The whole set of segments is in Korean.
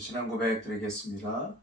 신앙 고백 드리겠습니다.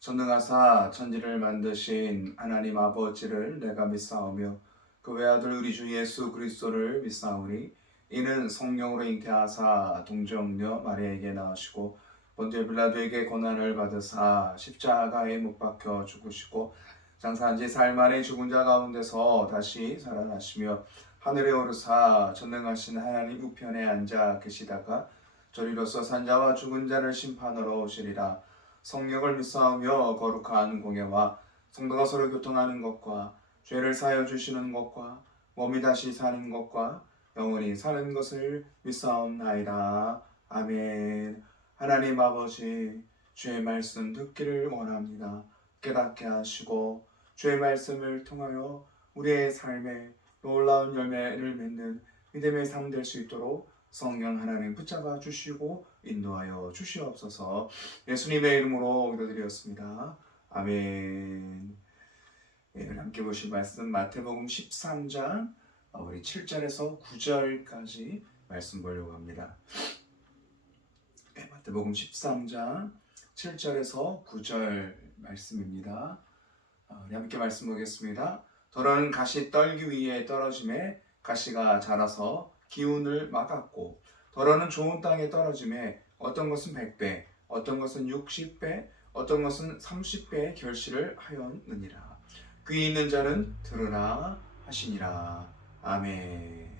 전능하사 천지를 만드신 하나님 아버지를 내가 믿사오며 그 외아들 우리 주 예수 그리스도를 믿사오니 이는 성령으로 잉태하사 동정녀 마리아에게 낳으시고 본디오 빌라도에게 고난을 받으사 십자가에 못 박혀 죽으시고 장사한 지 사흘 만에 죽은 자 가운데서 다시 살아나시며 하늘에 오르사 전능하신 하나님 우편에 앉아 계시다가 저리로서 산자와 죽은 자를 심판하러 오시리라. 성령을 믿사오며 거룩한 공예와 성도가 서로 교통하는 것과 죄를 사하여 주시는 것과 몸이 다시 사는 것과 영원히 사는 것을 믿사옵나이다. 아멘. 하나님 아버지, 주의 말씀 듣기를 원합니다. 깨닫게 하시고 주의 말씀을 통하여 우리의 삶에 놀라운 열매를 맺는 믿음의 삶 될 수 있도록 성령 하나님 붙잡아 주시고 인도하여 주시옵소서. 예수님의 이름으로 기도드렸습니다. 아멘. 오늘 함께 보실 말씀 마태복음 13장 우리 7절에서 9절까지 말씀 보려고 합니다. 마태복음 13장 7절에서 9절 말씀입니다. 우리 함께 말씀 보겠습니다. 더러는 가시 떨기 위에 떨어짐에 가시가 자라서 기운을 막았고 더러는 좋은 땅에 떨어짐에 어떤 것은 100배, 어떤 것은 60배, 어떤 것은 30배의 결실을 하였느니라. 귀 있는 자는 들으라 하시니라. 아멘.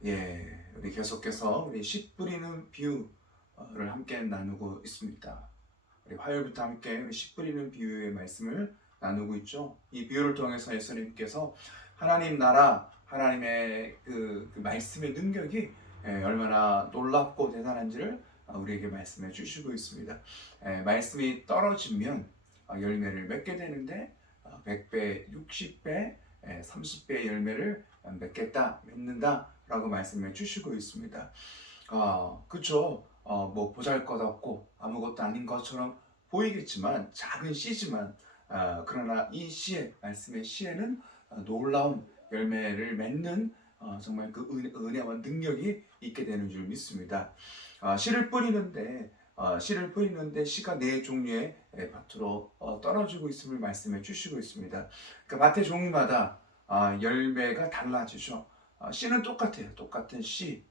우리 계속해서 우리 씨 뿌리는 비유를 함께 나누고 있습니다. 우리 화요일부터 함께 우리 씨 뿌리는 비유의 말씀을 나누고 있죠. 이 비유를 통해서 예수님께서 하나님 나라, 하나님의 그 말씀의 능력이 얼마나 놀랍고 대단한지를 우리에게 말씀해 주시고 있습니다. 말씀이 떨어지면 열매를 맺게 되는데 100배, 60배, 30배의 열매를 맺는다 라고 말씀해 주시고 있습니다. 그쵸? 뭐 보잘것없고 아무것도 아닌 것처럼 보이겠지만 작은 씨지만 그러나 이 씨의 말씀의 씨에는 놀라운 열매를 맺는 정말 그 은혜와 능력이 있게 되는 줄 믿습니다. 씨를 뿌리는데 씨가 네 종류의 밭으로 떨어지고 있음을 말씀해 주시고 있습니다. 그러니까 밭의 종마다 열매가 달라지죠. 씨는 똑같아요. 똑같은 씨,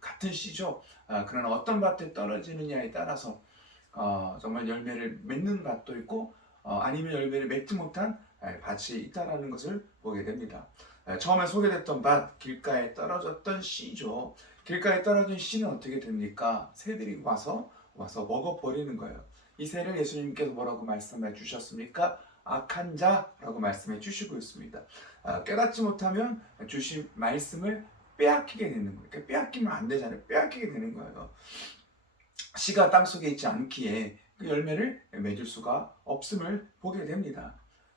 같은 씨죠. 그러나 어떤 밭에 떨어지느냐에 따라서 정말 열매를 맺는 밭도 있고 아니면 열매를 맺지 못한 밭이 있다라는 것을 보게 됩니다. 처음에 소개됐던 밭, 길가에 떨어졌던 씨죠. 길가에 떨어진 씨는 어떻게 됩니까? 새들이 와서 먹어버리는 거예요. 이 새를 예수님께서 뭐라고 말씀해 주셨습니까? 악한 자라고 말씀해 주시고 있습니다. 깨닫지 못하면 주신 말씀을 빼앗기게 되는 거예요. 그러니까 빼앗기면 안 되잖아요. 빼앗기게 되는 거예요. 씨가 땅속에 있지 않기에 그 열매를 맺을 수가 없음을 보게 됩니다.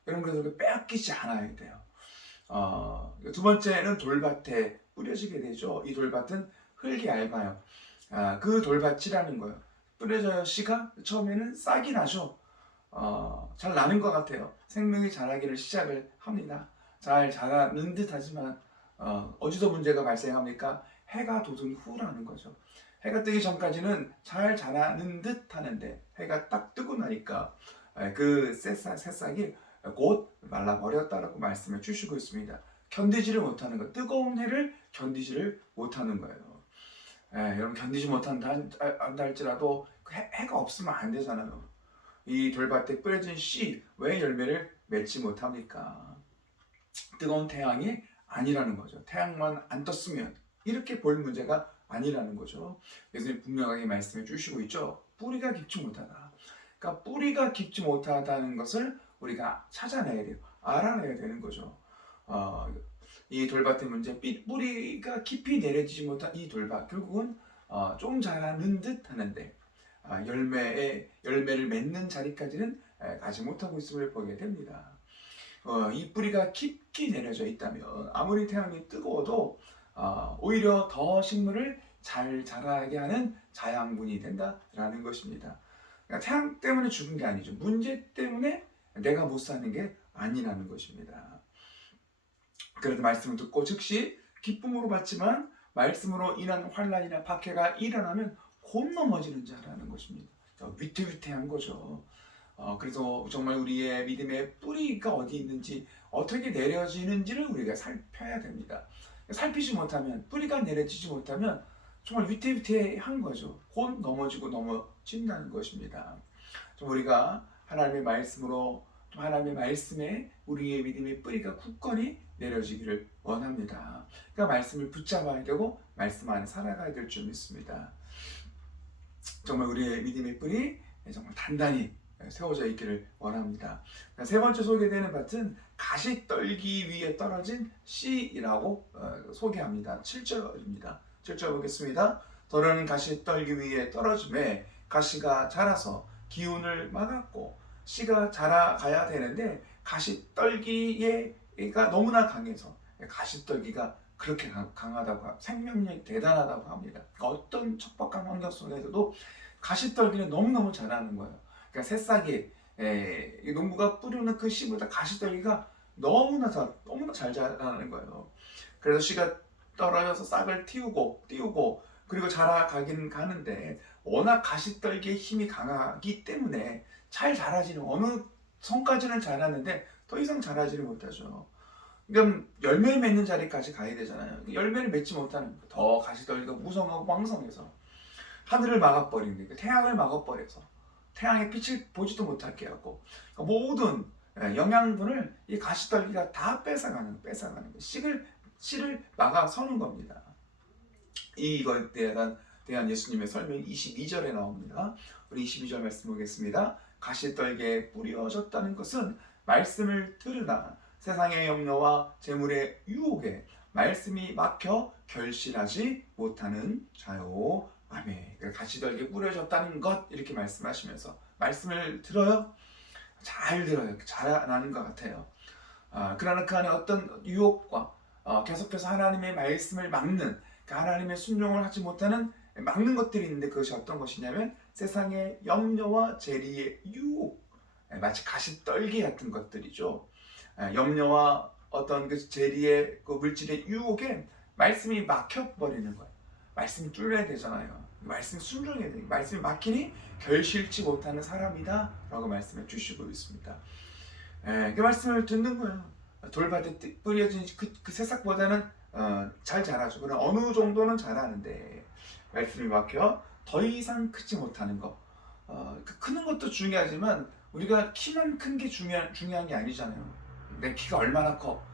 여러분, 그래서 빼앗기지 않아야 돼요. 두 번째는 돌밭에 뿌려지게 되죠. 이 돌밭은 흙이 얇아요. 그 돌밭이라는 거예요. 뿌려져요. 씨가 처음에는 싹이 나죠. 잘 나는 것 같아요. 생명이 자라기를 시작을 합니다. 잘 자라는 듯 하지만 어디서 문제가 발생합니까? 해가 돋은 후라는 거죠. 해가 뜨기 전까지는 잘 자라는 듯 하는데 해가 딱 뜨고 나니까 그 새싹이 곧 말라버렸다라고 말씀해 주시고 있습니다. 견디지를 못하는 것, 뜨거운 해를 견디지를 못하는 거예요. 여러분, 견디지 못한다 할지라도 해가 없으면 안 되잖아요. 이 돌밭에 뿌려진 씨, 왜 열매를 맺지 못합니까? 뜨거운 태양이 아니라는 거죠. 태양만 안 떴으면 이렇게 볼 문제가 아니라는 거죠. 예수님 분명하게 말씀해 주시고 있죠. 뿌리가 깊지 못하다. 그러니까 뿌리가 깊지 못하다는 것을 우리가 찾아내야 돼요. 알아내야 되는 거죠. 이 돌밭의 문제, 뿌리가 깊이 내려지지 못한 이 돌밭, 결국은 좀 자라는 듯 하는데 열매를 맺는 자리까지는 가지 못하고 있음을 보게 됩니다. 이 뿌리가 깊게 내려져 있다면 아무리 태양이 뜨거워도 오히려 더 식물을 잘 자라게 하는 자양분이 된다라는 것입니다. 그러니까 태양 때문에 죽은 게 아니죠. 문제 때문에 내가 못 사는 게 아니라는 것입니다. 그래도 말씀을 듣고 즉시 기쁨으로 받지만 말씀으로 인한 환난이나 박해가 일어나면 곧 넘어지는 자라는 것입니다. 위태위태한 거죠. 그래서 정말 우리의 믿음의 뿌리가 어디 있는지, 어떻게 내려지는지를 우리가 살펴야 됩니다. 살피지 못하면, 뿌리가 내려지지 못하면 정말 위태위태한 거죠. 곧 넘어지고 넘어진다는 것입니다. 좀 우리가 하나님의 말씀으로, 또 하나님의 말씀에 우리의 믿음의 뿌리가 굳건히 내려지기를 원합니다. 그러니까 말씀을 붙잡아야 되고 말씀 안에 살아가야 될 줄 믿습니다. 정말 우리의 믿음의 뿌리 정말 단단히 세워져 있기를 원합니다. 세 번째 소개되는 밭은 가시떨기 위에 떨어진 씨라고 소개합니다. 7절입니다. 7절 보겠습니다. 더러는 가시떨기 위에 떨어짐에 가시가 자라서 기운을 막았고, 씨가 자라가야 되는데 가시떨기가 너무나 강해서, 가시떨기가 그렇게 강하다고, 생명력이 대단하다고 합니다. 그러니까 어떤 척박한 환경 속에서도 가시떨기는 너무너무 자라는 거예요. 그러니까 새싹이 농부가 뿌리는 그 씨보다 가시떨기가 너무나 잘 자라는 거예요. 그래서 씨가 떨어져서 싹을 띄우고 그리고 자라가긴 가는데, 워낙 가시떨기의 힘이 강하기 때문에 잘 자라지는, 어느 선까지는 자라는데 더 이상 자라지를 못하죠. 그러니까 열매를 맺는 자리까지 가야 되잖아요. 열매를 맺지 못하는, 더 가시떨기가 무성하고 왕성해서 하늘을 막아버리는 거예요. 태양을 막아버려서 태양의 빛을 보지도 못하게 하고, 그러니까 모든 영양분을 이 가시떨기가 다 뺏어가는 거예요. 씨를 막아서는 겁니다. 이거에 대한 예수님의 설명이 22절에 나옵니다. 우리 22절 말씀 보겠습니다. 가시떨기에 뿌려졌다는 것은 말씀을 들으나 세상의 염려와 재물의 유혹에 말씀이 막혀 결실하지 못하는 자요. 아멘. 가시떨기에 뿌려졌다는 것, 이렇게 말씀하시면서, 말씀을 들어요? 잘 들어요. 자라나는 것 같아요. 그러나 그 안에 어떤 유혹과 계속해서 하나님의 말씀을 막는, 하나님의 순종을 하지 못하는 막는 것들이 있는데, 그것이 어떤 것이냐면 세상의 염려와 재리의 유혹, 마치 가시떨기 같은 것들이죠. 염려와 어떤 그 재리의 그 물질의 유혹에 말씀이 막혀버리는 거예요. 말씀이 뚫려야 되잖아요. 말씀이 순종해야 돼요. 말씀이 막히니 결실치 못하는 사람이다 라고 말씀해 주시고 있습니다. 그 말씀을 듣는 거예요. 돌밭에 뿌려진 그 새싹보다는 잘 자라죠. 그러나 어느 정도는 자라는데 말씀이 막혀 더 이상 크지 못하는 거. 크는 것도 중요하지만 우리가 키만 큰 게 중요한 게 아니잖아요. 내 키가 얼마나 커.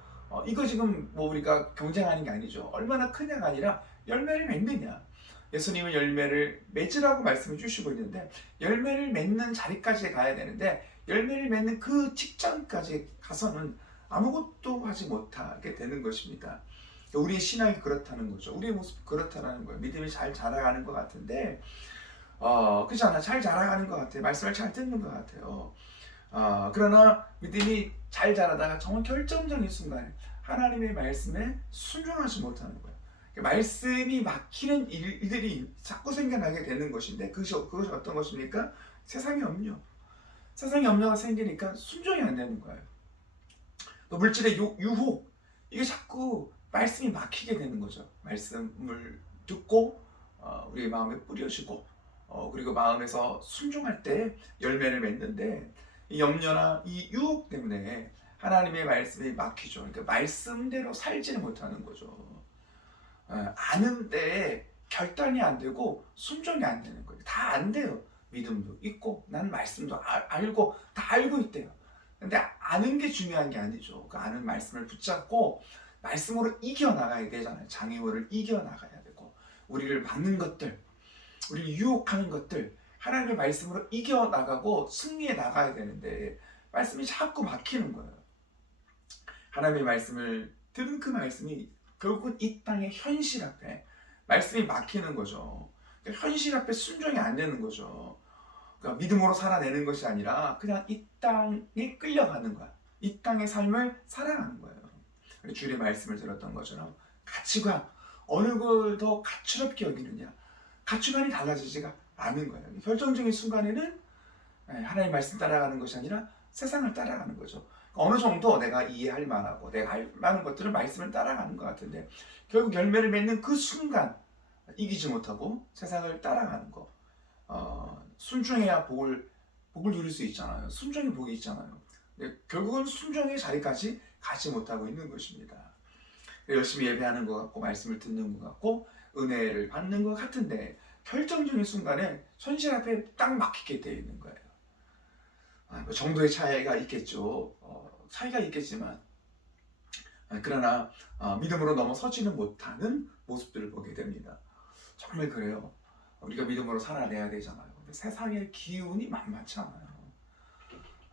이거 지금 뭐 우리가 경쟁하는 게 아니죠. 얼마나 크냐가 아니라 열매를 맺느냐. 예수님은 열매를 맺으라고 말씀해 주시고 있는데, 열매를 맺는 자리까지 가야 되는데, 열매를 맺는 그 직전까지 가서는 아무것도 하지 못하게 되는 것입니다. 우리의 신앙이 그렇다는 거죠. 우리의 모습이 그렇다는 거예요. 믿음이 잘 자라가는 것 같은데, 그렇지 않아? 잘 자라가는 것 같아요. 말씀을 잘 듣는 것 같아요. 그러나 믿음이 잘 자라다가 정말 결정적인 순간에 하나님의 말씀에 순종하지 못하는 거예요. 말씀이 막히는 일들이 자꾸 생겨나게 되는 것인데, 그것이 어떤 것입니까? 세상의 염려. 세상의 염려가 생기니까 순종이 안 되는 거예요. 또 물질의 유혹, 이게 자꾸 말씀이 막히게 되는 거죠. 말씀을 듣고 우리 마음에 뿌려지고, 그리고 마음에서 순종할 때 열매를 맺는데, 이 염려나 이 유혹 때문에 하나님의 말씀이 막히죠. 그러니까 말씀대로 살지는 못하는 거죠. 아는데 결단이 안 되고 순종이 안 되는 거예요. 다 안 돼요. 믿음도 있고 난 말씀도 알고 다 알고 있대요. 근데 아는 게 중요한 게 아니죠. 그 아는 말씀을 붙잡고 말씀으로 이겨나가야 되잖아요. 장애물을 이겨나가야 되고, 우리를 막는 것들, 우리를 유혹하는 것들, 하나님의 말씀으로 이겨나가고 승리해 나가야 되는데 말씀이 자꾸 막히는 거예요. 하나님의 말씀을 들은 그 말씀이 결국은 이 땅의 현실 앞에 말씀이 막히는 거죠. 현실 앞에 순종이 안 되는 거죠. 그러니까 믿음으로 살아내는 것이 아니라 그냥 이 땅에 끌려가는 거야. 이 땅의 삶을 살아가는 거예요. 주일의 말씀을 들었던 것처럼 가치관, 어느 걸 더 가치롭게 여기느냐, 가치관이 달라지지가 않은 거예요. 결정적인 순간에는 하나님의 말씀 따라가는 것이 아니라 세상을 따라가는 거죠. 어느 정도 내가 이해할 만하고 내가 알 만한 것들은 말씀을 따라가는 것 같은데, 결국 열매를 맺는 그 순간 이기지 못하고 세상을 따라가는 거. 순종해야 복을 누릴 수 있잖아요. 순종이 복이 있잖아요. 결국은 순종의 자리까지 가지 못하고 있는 것입니다. 열심히 예배하는 것 같고 말씀을 듣는 것 같고 은혜를 받는 것 같은데 결정적인 순간에 현실 앞에 딱 막히게 되어 있는 거예요. 뭐 정도의 차이가 있겠죠. 차이가 있겠지만 그러나 믿음으로 넘어서지는 못하는 모습들을 보게 됩니다. 정말 그래요. 우리가 믿음으로 살아내야 되잖아요. 근데 세상의 기운이 만만치 않아요.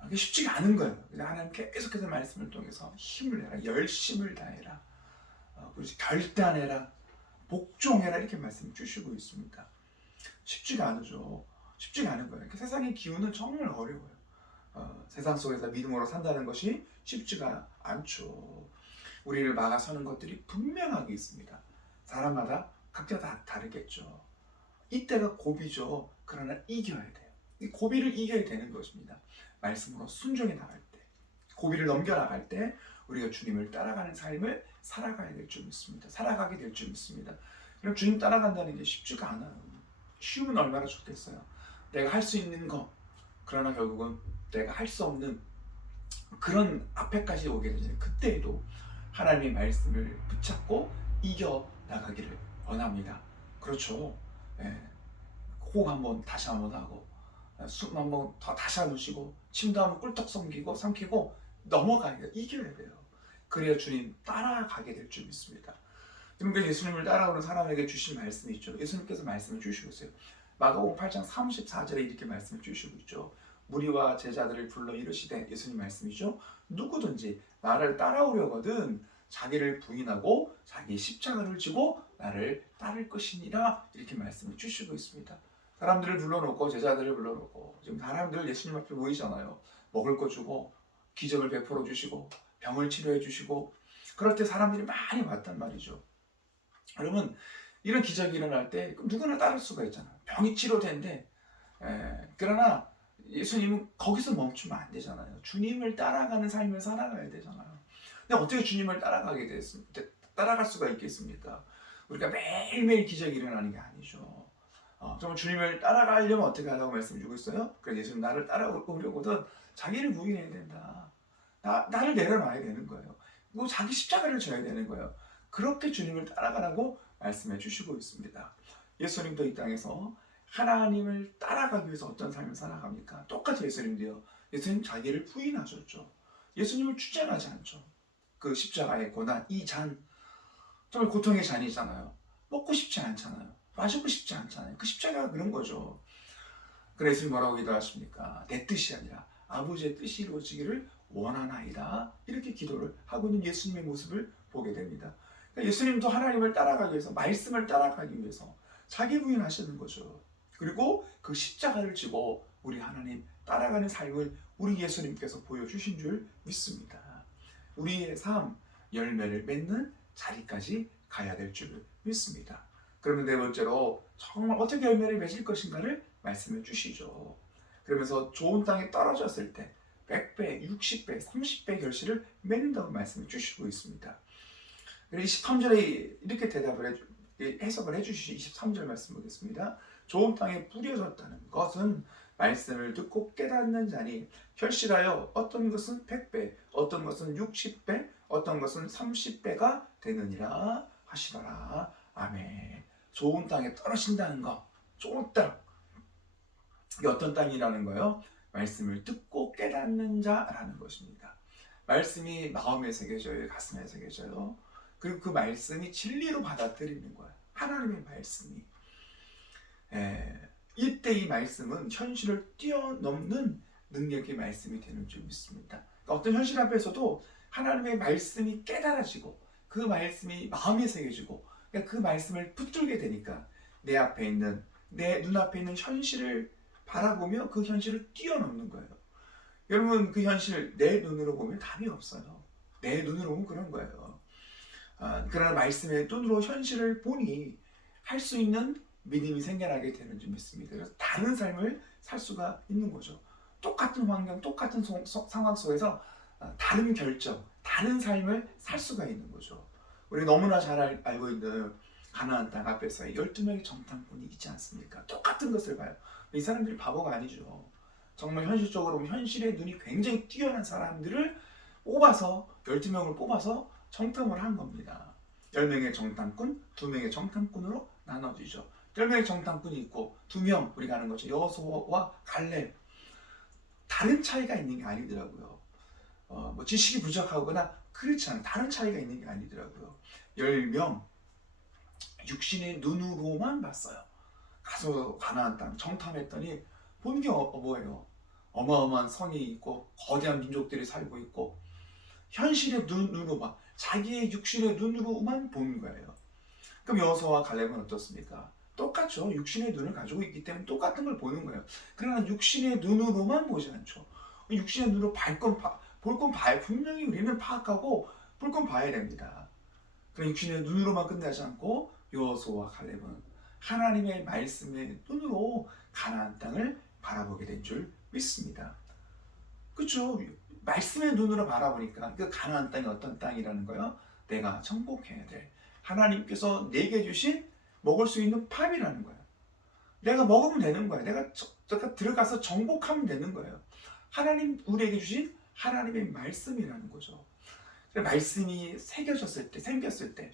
이게 쉽지가 않은 거예요. 하나님 계속해서 말씀을 통해서 힘을 내라, 열심을 다해라, 그렇지, 결단해라, 복종해라 이렇게 말씀 주시고 있습니다. 쉽지가 않으죠. 쉽지가 않은 거예요. 세상의 기운은 정말 어려워요. 세상 속에서 믿음으로 산다는 것이 쉽지가 않죠. 우리를 막아서는 것들이 분명하게 있습니다. 사람마다 각자 다 다르겠죠. 이때가 고비죠. 그러나 이겨야 돼요. 이 고비를 이겨야 되는 것입니다. 말씀으로 순종해 나갈 때, 고비를 넘겨나갈 때 우리가 주님을 따라가는 삶을 살아가야 될 줄 믿습니다. 살아가게 될 줄 믿습니다. 그럼 주님 따라간다는 게 쉽지가 않아요. 쉬우면 얼마나 좋겠어요. 내가 할 수 있는 거, 그러나 결국은 내가 할 수 없는 그런 앞에까지 오게 되잖아요. 그때에도 하나님의 말씀을 붙잡고 이겨나가기를 원합니다. 그렇죠. 호흡 한번 다시 한번 하고 숨 한번 더 다시 한번 쉬고 침도 한번 꿀떡 삼키고 넘어가야 돼요. 이겨야 돼요. 그래야 주님 따라가게 될 줄 믿습니다. 그런데 예수님을 따라오는 사람에게 주신 말씀이 있죠. 예수님께서 말씀을 주시고 있어요. 마가복음 8장 34절에 이렇게 말씀을 주시고 있죠. 무리와 제자들을 불러 이르시되, 예수님 말씀이죠. 누구든지 나를 따라오려거든 자기를 부인하고 자기 십자가를 지고 나를 따를 것이니라 이렇게 말씀을 주시고 있습니다. 사람들을 불러놓고 제자들을 불러놓고 지금 사람들 예수님 앞에 모이잖아요. 먹을 거 주고 기적을 베풀어 주시고 병을 치료해 주시고 그럴 때 사람들이 많이 왔단 말이죠. 여러분 이런 기적이 일어날 때 누구나 따를 수가 있잖아요. 병이 치료된대. 그러나 예수님은 거기서 멈추면 안 되잖아요. 주님을 따라가는 삶을 살아가야 되잖아요. 근데 어떻게 주님을 따라갈 수가 있겠습니까? 우리가 매일매일 기적이 일어나는 게 아니죠. 정말 주님을 따라가려면 어떻게 하라고 말씀 주고 있어요? 그래서 예수님 나를 따라오려거든 자기를 부인해야 된다. 나를 내려놔야 되는 거예요. 그리고 자기 십자가를 져야 되는 거예요. 그렇게 주님을 따라가라고 말씀해 주시고 있습니다. 예수님도 이 땅에서 하나님을 따라가기 위해서 어떤 삶을 살아갑니까? 똑같이 예수님도요. 예수님 자기를 부인하셨죠. 예수님을 추진하지 않죠. 그 십자가의 고난, 이 잔, 정말 고통의 잔이잖아요. 먹고 싶지 않잖아요. 마시고 싶지 않잖아요. 그 십자가가 그런 거죠. 그래서 예수님 뭐라고 기도하십니까? 내 뜻이 아니라 아버지의 뜻이 이루어지기를 원하나이다. 이렇게 기도를 하고 있는 예수님의 모습을 보게 됩니다. 그러니까 예수님도 하나님을 따라가기 위해서, 말씀을 따라가기 위해서 자기 부인하시는 거죠. 그리고 그 십자가를 지고 우리 하나님 따라가는 삶을 우리 예수님께서 보여주신 줄 믿습니다. 우리의 삶, 열매를 맺는 자리까지 가야 될 줄 믿습니다. 그러면 네 번째로 정말 어떻게 열매를 맺을 것인가를 말씀해 주시죠. 그러면서 좋은 땅에 떨어졌을 때 100배, 60배, 30배 결실을 맺는다고 말씀해 주시고 있습니다. 23절에 이렇게 해석을 해주시죠. 23절 말씀 보겠습니다. 좋은 땅에 뿌려졌다는 것은 말씀을 듣고 깨닫는 자니 결실하여 어떤 것은 100배, 어떤 것은 60배, 어떤 것은 30배가 되느니라 하시더라. 아멘. 좋은 땅에 떨어진다는 거, 좋은 땅. 이게 어떤 땅이라는 거요? 말씀을 듣고 깨닫는 자라는 것입니다. 말씀이 마음에 새겨져요, 가슴에 새겨져요. 그리고 그 말씀이 진리로 받아들이는 거예요. 하나님의 말씀이. 이때 이 말씀은 현실을 뛰어넘는 능력의 말씀이 되는 줄 믿습니다. 그러니까 어떤 현실 앞에서도 하나님의 말씀이 깨달아지고 그 말씀이 마음에 새겨지고 그 말씀을 붙들게 되니까 내 눈앞에 있는 현실을 바라보며 그 현실을 뛰어넘는 거예요. 여러분 그 현실 내 눈으로 보면 답이 없어요. 내 눈으로 보면 그런 거예요. 그러나 말씀의 눈으로 현실을 보니 할 수 있는 믿음이 생겨나게 되는 줄 믿습니다. 그래서 다른 삶을 살 수가 있는 거죠. 똑같은 환경, 똑같은 상황 속에서 다른 결정, 다른 삶을 살 수가 있는 거죠. 우리 너무나 잘 알고 있는 가나안 땅 앞에서 12명의 정탐꾼이 있지 않습니까? 똑같은 것을 봐요. 이 사람들이 바보가 아니죠. 정말 현실적으로 보면 현실의 눈이 굉장히 뛰어난 사람들을 뽑아서 12명을 뽑아서 정탐을 한 겁니다. 10명의 정탐꾼, 2명의 정탐꾼으로 나눠지죠. 10명의 정탐꾼이 있고 2명 우리가 아는 거죠. 여호수아와 갈렙. 다른 차이가 있는 게 아니더라고요. 뭐 지식이 부족하거나 그렇지 않아요. 다른 차이가 있는 게 아니더라고요. 10명 육신의 눈으로만 봤어요. 가서 가나안 땅 정탐했더니 본 게 뭐예요? 어마어마한 성이 있고 거대한 민족들이 살고 있고 현실의 눈으로만 자기의 육신의 눈으로만 본 거예요. 그럼 여호수아와 갈렙은 어떻습니까? 똑같죠. 육신의 눈을 가지고 있기 때문에 똑같은 걸 보는 거예요. 그러나 육신의 눈으로만 보지 않죠. 육신의 눈으로 볼 건 봐야 분명히 우리는 파악하고 볼 건 봐야 됩니다. 그럼 육신의 눈으로만 끝나지 않고 여호수아와 갈렙은 하나님의 말씀의 눈으로 가나안 땅을 바라보게 된 줄 믿습니다. 그렇죠? 말씀의 눈으로 바라보니까 그 가나안 땅이 어떤 땅이라는 거요? 내가 정복해야 돼. 하나님께서 내게 주신 먹을 수 있는 팝이라는 거예요. 내가 먹으면 되는 거예요. 내가 들어가서 정복하면 되는 거예요. 하나님 우리에게 주신 하나님의 말씀이라는 거죠. 말씀이 생겼을 때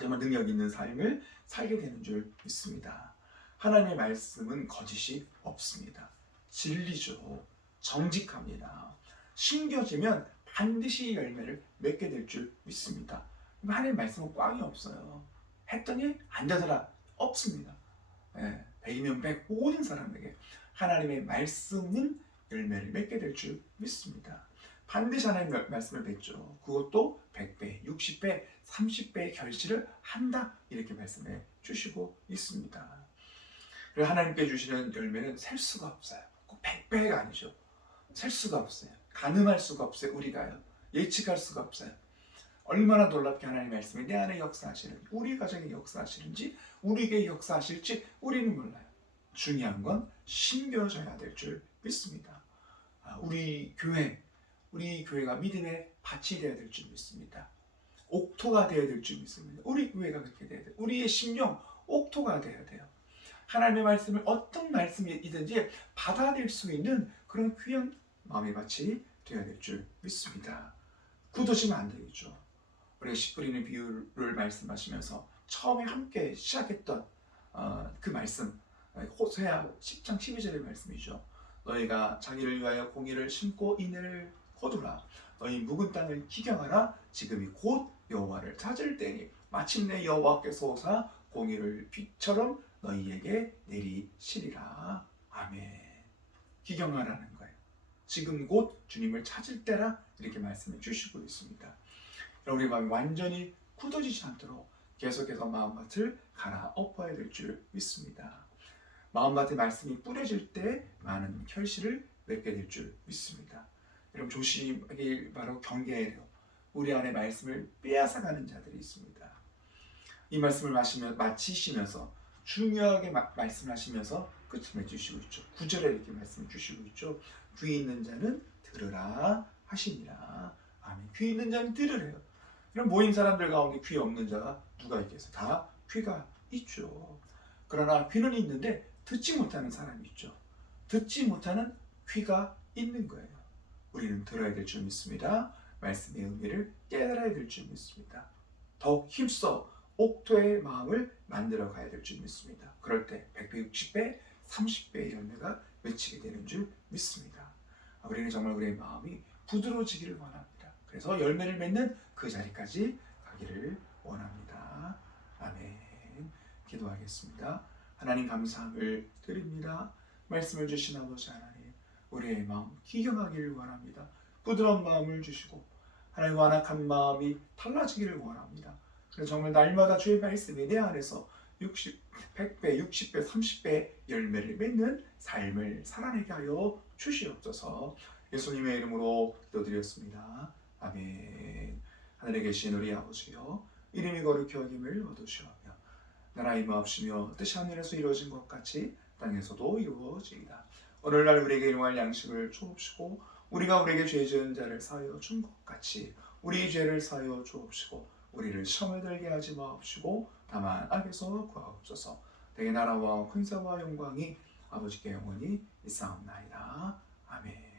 정말 능력 있는 삶을 살게 되는 줄 믿습니다. 하나님의 말씀은 거짓이 없습니다. 진리죠. 정직합니다. 심겨지면 반드시 열매를 맺게 될 줄 믿습니다. 하나님의 말씀은 꽝이 없어요. 했더니 안 되더라. 없습니다. 100이면 100 모든 사람에게 하나님의 말씀은 열매를 맺게 될 줄 믿습니다. 반드시 하나님의 말씀을 맺죠. 그것도 100배, 60배, 30배의 결실을 한다. 이렇게 말씀해 주시고 있습니다. 그리고 하나님께 주시는 열매는 셀 수가 없어요. 꼭 100배가 아니죠. 셀 수가 없어요. 가늠할 수가 없어요. 우리가요. 예측할 수가 없어요. 얼마나 놀랍게 하나님의 말씀이 내 안에 역사하시는지, 우리 가정에 역사하시는지, 우리에게 역사하실지 우리는 몰라요. 중요한 건 심겨져야 될 줄 믿습니다. 우리 교회가 믿음의 밭이 되어야 될 줄 믿습니다. 옥토가 되어야 될 줄 믿습니다. 우리 교회가 그렇게 되어야 돼요. 우리의 심령 옥토가 되어야 돼요. 하나님의 말씀을 어떤 말씀이든지 받아들일 수 있는 그런 귀한 마음의 밭이 되어야 될 줄 믿습니다. 굳어지면 안 되겠죠. 우리가 씨 뿌리는 비유를 말씀하시면서 처음에 함께 시작했던 그 말씀, 호세아 10장 12절의 말씀이죠. 너희가 자기를 위하여 공의를 심고 인내를 거두라. 너희 묵은 땅을 기경하라. 지금이 곧 여호와를 찾을 때니 마침내 여호와께서 오사 공의를 빛처럼 너희에게 내리시리라. 아멘. 기경하라는 거예요. 지금 곧 주님을 찾을 때라. 이렇게 말씀해 주시고 있습니다. 우리 마음이 완전히 굳어지지 않도록 계속해서 마음밭을 갈아엎어야 될 줄 믿습니다. 마음밭에 말씀이 뿌려질 때 많은 결실을 맺게 될 줄 믿습니다. 여러분 조심하길 바라고 경계해야 돼요. 우리 안에 말씀을 빼앗아가는 자들이 있습니다. 이 말씀을 마치시면서 중요하게 말씀하시면서 끝을 맺으시고 있죠. 9절에 이렇게 말씀 주시고 있죠. 귀 있는 자는 들으라 하시니라. 아멘. 귀 있는 자는 들으래요. 이런 모인 사람들 가운데 귀 없는 자가 누가 있겠어요? 다 귀가 있죠. 그러나 귀는 있는데 듣지 못하는 사람이 있죠. 듣지 못하는 귀가 있는 거예요. 우리는 들어야 될 줄 믿습니다. 말씀의 의미를 깨달아야 될 줄 믿습니다. 더욱 힘써 옥토의 마음을 만들어 가야 될 줄 믿습니다. 그럴 때 100배, 60배, 30배의 열매가 맺히게 되는 줄 믿습니다. 우리는 정말 우리의 마음이 부드러워지기를 원합니다. 그래서 열매를 맺는 그 자리까지 가기를 원합니다. 아멘. 기도하겠습니다. 하나님 감사함을 드립니다. 말씀을 주신 아버지 하나님, 우리의 마음 기경하기를 원합니다. 부드러운 마음을 주시고 하나님 완악한 마음이 달라지기를 원합니다. 그래서 정말 날마다 주의 말씀이 내 안에서 100배, 60배, 30배 열매를 맺는 삶을 살아내게 하여 주시옵소서. 예수님의 이름으로 기도드렸습니다. 아멘. 하늘에 계신 우리 아버지여, 이름이 거룩히 여김을 얻으시오며 나라 임하옵시며 뜻이 하늘에서 이루어진 것 같이 땅에서도 이루어지이다. 오늘날 우리에게 일용할 양식을 주옵시고 우리가 우리에게 죄 지은 자를 사하여 준 것 같이 우리 죄를 사하여 주옵시고 우리를 시험에 들게 하지 마옵시고 다만 악에서 구하옵소서. 대개 나라와 권세와 영광이 아버지께 영원히 있사옵나이다. 아멘.